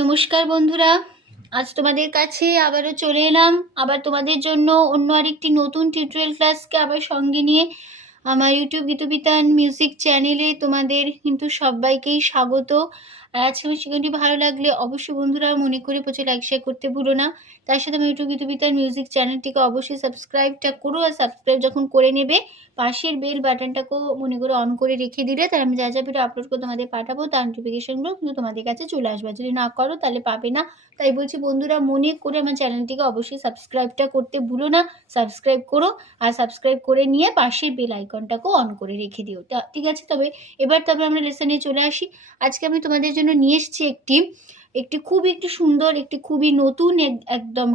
নমস্কার বন্ধুরা, আজ তোমাদের কাছে আবারও চলে এলাম। আবার তোমাদের জন্য অন্য আরেকটি নতুন টিউটোরিয়াল ক্লাসকে আবার সঙ্গে নিয়ে আমার ইউটিউব গীতবিতান মিউজিক চ্যানেলে তোমাদের কিন্তু সবাইকেই স্বাগত। আর আজকে আমার শিক্ষণটি ভালো লাগলে অবশ্যই বন্ধুরা মনে করে প্রচুর লাইক শেয়ার করতে ভুলো না। তার সাথে আমার ইউটিউব গীতবিতান মিউজিক চ্যানেলটিকে অবশ্যই সাবস্ক্রাইবটা করো, আর সাবস্ক্রাইব যখন করে নেবে পাশের বেল বাটনটাকেও মনে করে অন করে রেখে দিলে তাহলে আমি যা ভিডিও আপলোড করে তোমাদের পাঠাবো তার নোটিফিকেশনগুলো কিন্তু তোমাদের কাছে চলে আসবে। যদি না করো তাহলে পাবে না। তাই বলছি বন্ধুরা, মনে করে আমার চ্যানেলটিকে অবশ্যই সাবস্ক্রাইবটা করতে ভুলো না। সাবস্ক্রাইব করো, আর সাবস্ক্রাইব করে নিয়ে পাশের বেল আইকনটাকেও অন করে রেখে দিও। ঠিক আছে, তবে আমরা লেসনে চলে আসি। আজকে আমি তোমাদের জন্য নিয়ে এসেছি একটি খুবই সুন্দর, খুবই নতুন একদম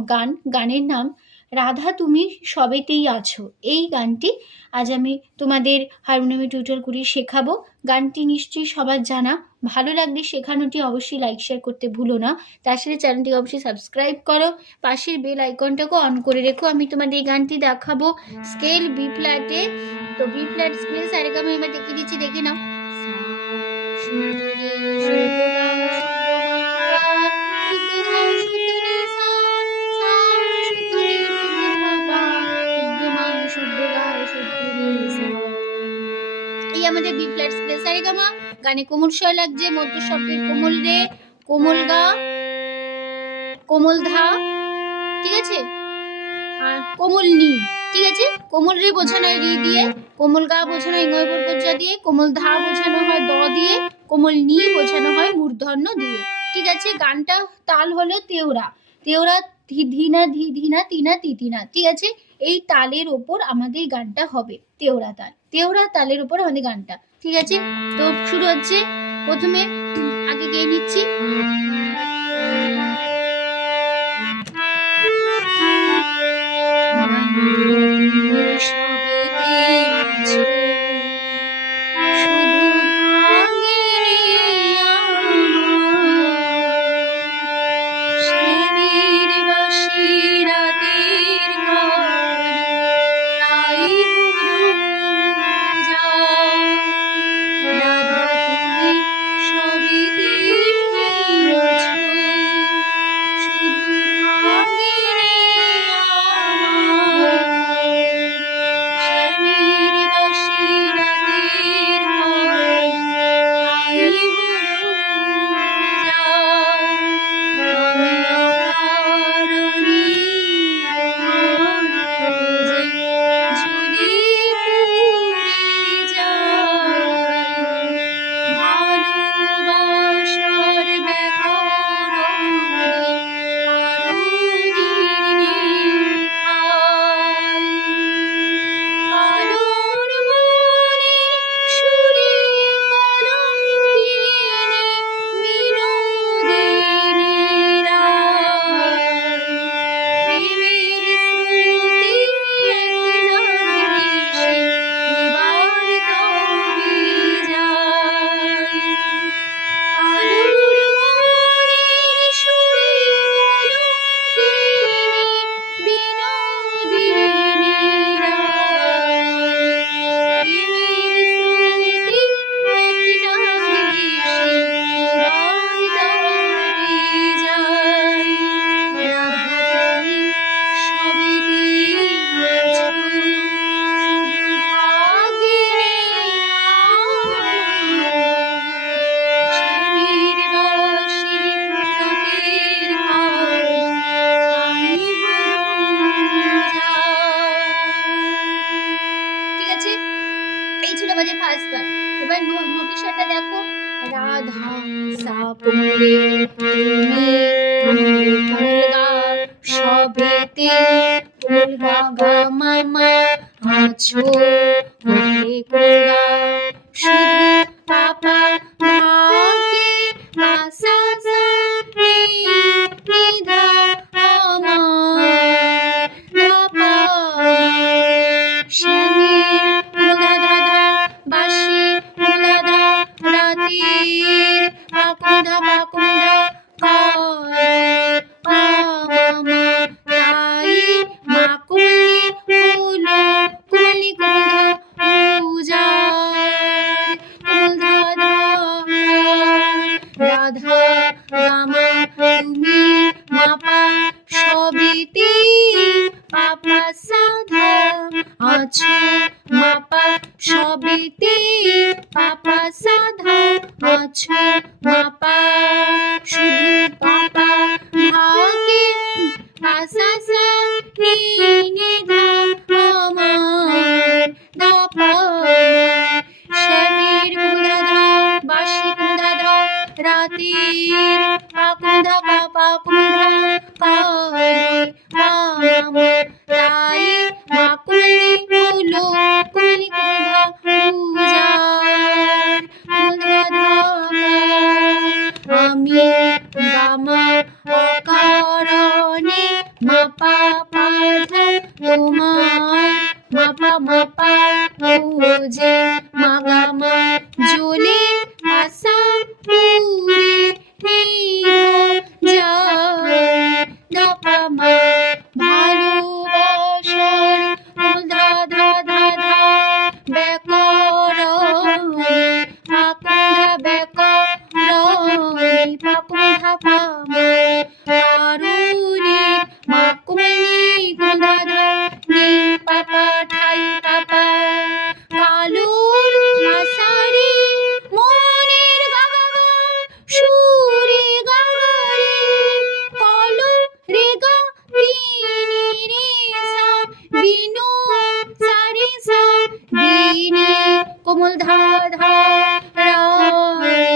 গানের নাম রাধা তুমি সবেতেই আছো। এই গানটি আজ আমি তোমাদের হারমোনিয়ামে টিউটোরিয়াল করে শেখাবো। গানটি নিশ্চয়ই সবার জানা। ভালো লাগলে শেখানোটি অবশ্যই লাইক শেয়ার করতে ভুলো না। তার সাথে চ্যানেলটিকে অবশ্যই সাবস্ক্রাইব করো, পাশের বেল আইকনটাকেও অন করে রেখো। আমি তোমাদের এই গানটি দেখাবো স্কেল বি ফ্ল্যাটে। তো বি ফ্ল্যাট স্কেল সারেগামা এবার দেখিয়ে দিচ্ছি, দেখে নাও। এই আমাদের বি ফ্ল্যাট স্কেল সারেগামা। গানে কোমল স্বর লাগছে, মধ্য শব্দের কোমল রে, কোমল গা, কোমল ধা, ঠিক আছে, আর কোমল নি, ঠিক আছে। কোমল রে বোঝানো হয় রি দিয়ে, কোমল গা বোঝানো হয় ইঙ্গয় বর্গজা দিয়ে, কোমল ধা বোঝানো হয় দ দিয়ে, কোমল নি বোঝানো হয় মূর্ধন্য দিয়ে, ঠিক আছে। গানটা তাল হলো তেওরা, তেওরা ধিনা ধিনা তিনা তিতিনা, ঠিক আছে। এই তালের ওপর আমাদের গানটা হবে, তেওরা তাল, তেওরা তালের ওপর আমাদের গানটা, ঠিক আছে। তো শুরু হচ্ছে, প্রথমে আগে গেয়ে নিচ্ছি। এবার নোটেশনটা দেখো, রাধা সা কোমলে তুমি কোমলগা সবেতে কোমলগা গা মামা আছো কোমলে কোমলগা শুধু পাপা মাকে মাসা সা রে নি ধা আমার পাপা শ্যামের কোমলগা বাসি কোমলগা রাতের পাকুন্ধা পাকুন্ধা পামা তাই মা কোমলি হলো কোমলি কোমলগা পূজা সবেতে পাপা সাধা আছো মাপা শুধু পাপা ভাগে পাসা সা নি নি ধা আমার দাপা শ্যামের কুমধা বাসি কুমধা রাতের পাকুধা পাপা কুমধা কালে পামা তাই মা কুলি হলো কুলি কুমধা পূজার কুমধা আমি গামা অকারণে মাপা পাধা তোমার মাপা মাপা পূজে মাগামা জ্বলে আসা পুরে দাপামা ভালোবাসার ধা ধা ধা ধা ব্যাকরণে পাকুধা ব্যাকরণে পাকুধা পামা কারণে মাকুমনি গুধা ধা নি পাপা ঠাই পাপা কালুর মাসারি মনের গাগা সুরে গাগারে কলো রে গা তিনি রে সা বিনু সারে সা বিনি কোমল ধা ধা রায়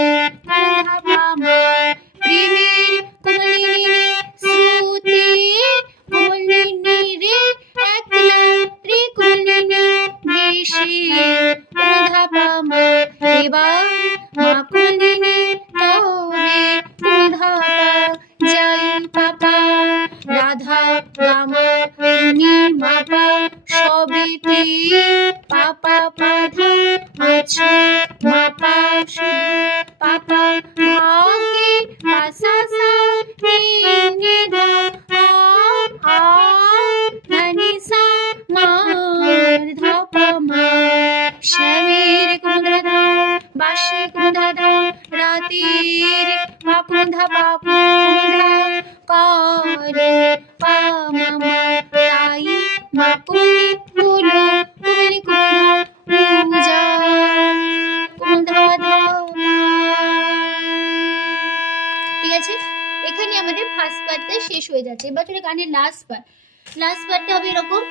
ধা পামা প্রেমের কোমলিনী শ্রুতি কোমলিনী রে একলা রে কোমলিনী বেশি কোমধা পামা এবার মা কোমলিনী তবে কোমধা পা যাই পাপা রাধা গামা তুমি মাপা সবেতে পাপা পাধা আছো মাপা পাপা ভাগে পাসা সা নি ধা আ ধনি সা মার ধাপা মা শ্যামের কুমধা বাসি কুমধা রাতের পাকুধা পাকুধা কালে পামা তাই মা কুলি হলো কুলি কুমধা পূজা কুমধা ধা। ঠিক আছে, এখানে আমাদের ফার্স্ট পার্টটা শেষ হয়ে যাচ্ছে। এবার চলে গানের লাস্ট পার্টটা হবে এরকম।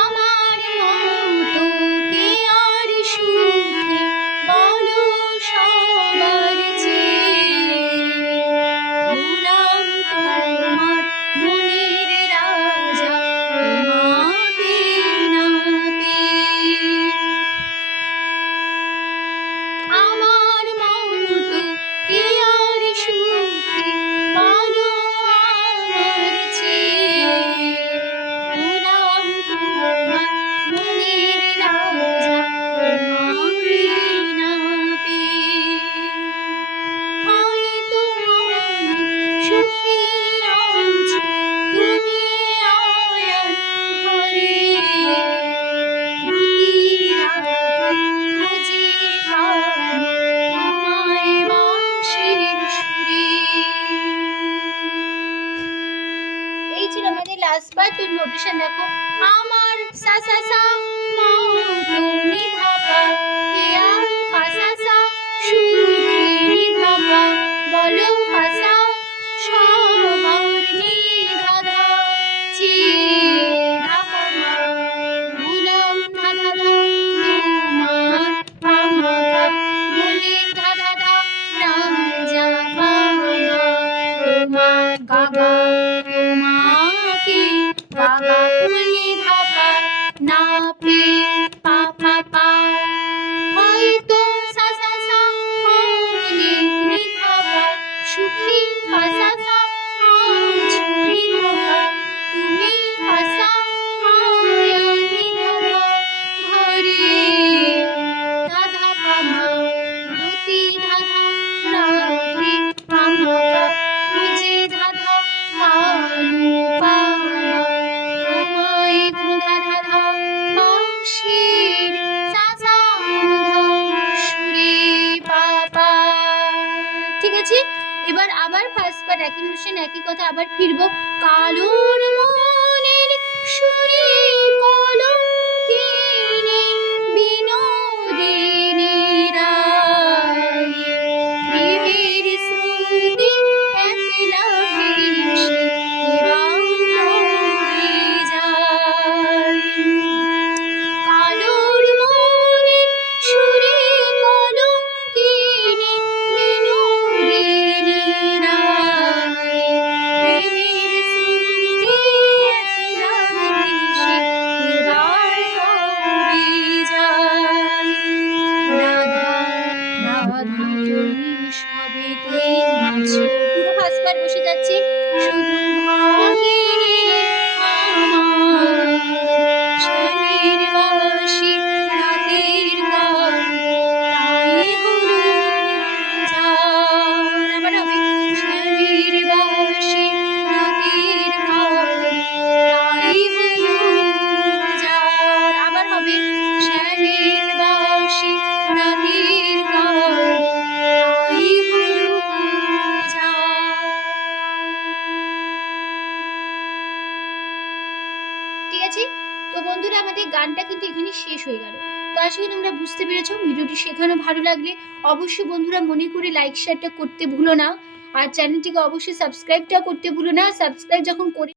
আমার মতো কে আর সুখী বলো সবার চেয়ে হলাম তোমার মনের রাজা তোমাকে না পেয়ে। আমার মতো কে আর সুখী বলো আমার চেয়ে হলাম তোমার মনের রাজা তোমাকে না পেয়ে। হয়তো আমি সুখী আছি তুমি আয়ার ঘরে প্রতি রাতে খুঁজে পাই তোমায় বাঁশির সুরে। এই ছিল আমাদের লাস্ট পার্ট। তুমি নোটেশন দেখো, আমার সা সা সা মা তুমি ধাপা কে আর পাসা সা সুখী নি ধাপা বলো পাসা সবার নি ধা ধা চি ধাপা মা ভুলাম ধা ধা ধা তোমার পামা মনের ধা ধা ধা নাম যা পামা তোমার গাগা তোমাকে গাগা কুমলি ধাপা না পেয়ে পাপা পা হয়তো সা সা সা অনেক নি ধাপা সুখী পাসা সা আছো নি ধাপা তুমি পাসা আয়া নি ধাপা ঘরে ধাধা পামা রতি ধাধা রাতে পামা খুঁজে ধাধা কালু পামা তোমায় গুধা ধাধা বাঁশির সা সা গুধা সুরে পাপা। ঠিক আছে, এবার আবার ফার্স্ট পার্ট একই নোশন একই কথা আবার ফিরবো। কালোর মনের সুরে কলঙ্কিনী গানটা কিন্তু এখানে শেষ হয়ে গেল। তো আশা করি তোমরা বুঝতে পেরেছো। ভিডিওটি শেখানো ভালো লাগলে অবশ্যই বন্ধুরা মনে করে লাইক শেয়ারটা করতে ভুলো না, আর চ্যানেলটিকে অবশ্যই সাবস্ক্রাইবটা করতে ভুলো না। সাবস্ক্রাইব যখন করে